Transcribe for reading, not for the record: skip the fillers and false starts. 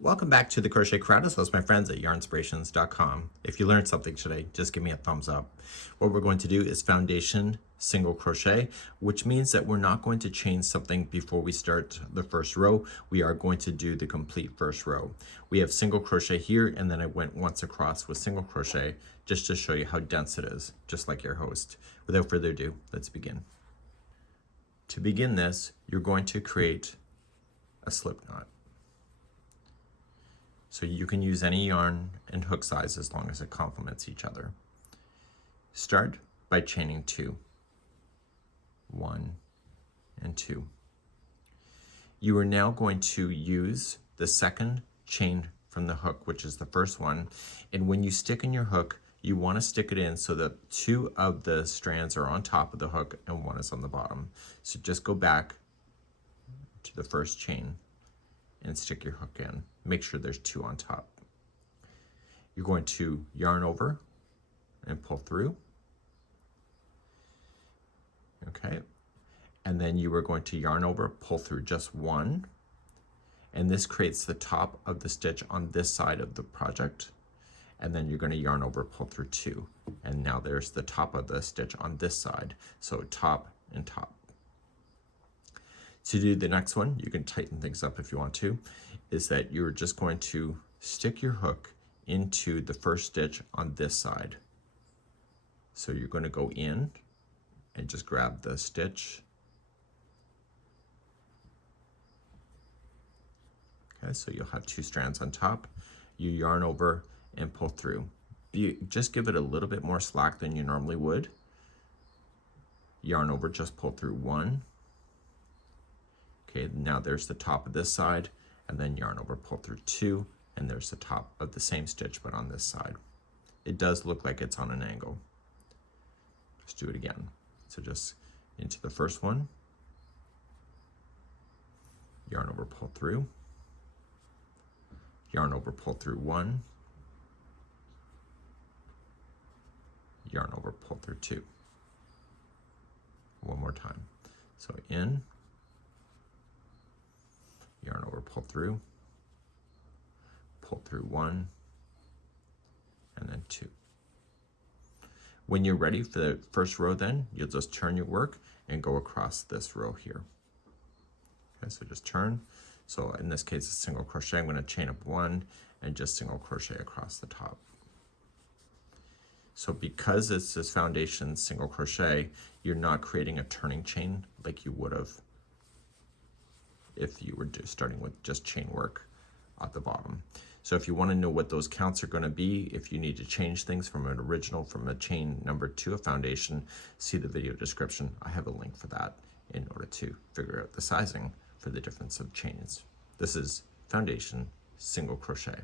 Welcome back to the Crochet Crowd. As well as my friends at yarnspirations.com. If you learned something today, just give me a thumbs up. What we're going to do is foundation single crochet, which means that we're not going to chain something before we start the first row. We are going to do the complete first row. We have single crochet here, and then I went once across with single crochet just to show you how dense it is, just like your host. Without further ado, let's begin. To begin this, you're going to create a slip knot. So you can use any yarn and hook size as long as it complements each other. Start by chaining 2. 1 and 2. You are now going to use the second chain from the hook, which is the first one. And when you stick in your hook, you want to stick it in so that 2 of the strands are on top of the hook and 1 is on the bottom. So just go back to the first chain and stick your hook in. Make sure there's 2 on top. You're going to yarn over and pull through. Okay. And then you are going to yarn over, pull through just 1. And this creates the top of the stitch on this side of the project. And then you're going to yarn over, pull through 2. And now there's the top of the stitch on this side. So top and top. To do the next one, you can tighten things up if you want to, is that you're just going to stick your hook into the first stitch on this side. So you're going to go in and just grab the stitch. Okay, so you'll have 2 strands on top. You yarn over and pull through. Just give it a little bit more slack than you normally would. Yarn over, just pull through 1. Okay, now there's the top of this side, and then yarn over, pull through 2, and there's the top of the same stitch, but on this side. It does look like it's on an angle. Let's do it again. So just into the first one, yarn over, pull through, yarn over, pull through 1, yarn over, pull through 2. One more time. So in, yarn over, pull through 1, and then 2. When you're ready for the first row, then you'll just turn your work and go across this row here. Okay, so just turn. So in this case, it's single crochet. I'm going to chain up 1 and just single crochet across the top. So because it's this foundation single crochet, you're not creating a turning chain like you would have if you were just starting with just chain work at the bottom. So if you want to know what those counts are going to be, if you need to change things from an original, from a chain number to a foundation, see the video description. I have a link for that in order to figure out the sizing for the difference of chains. This is foundation single crochet.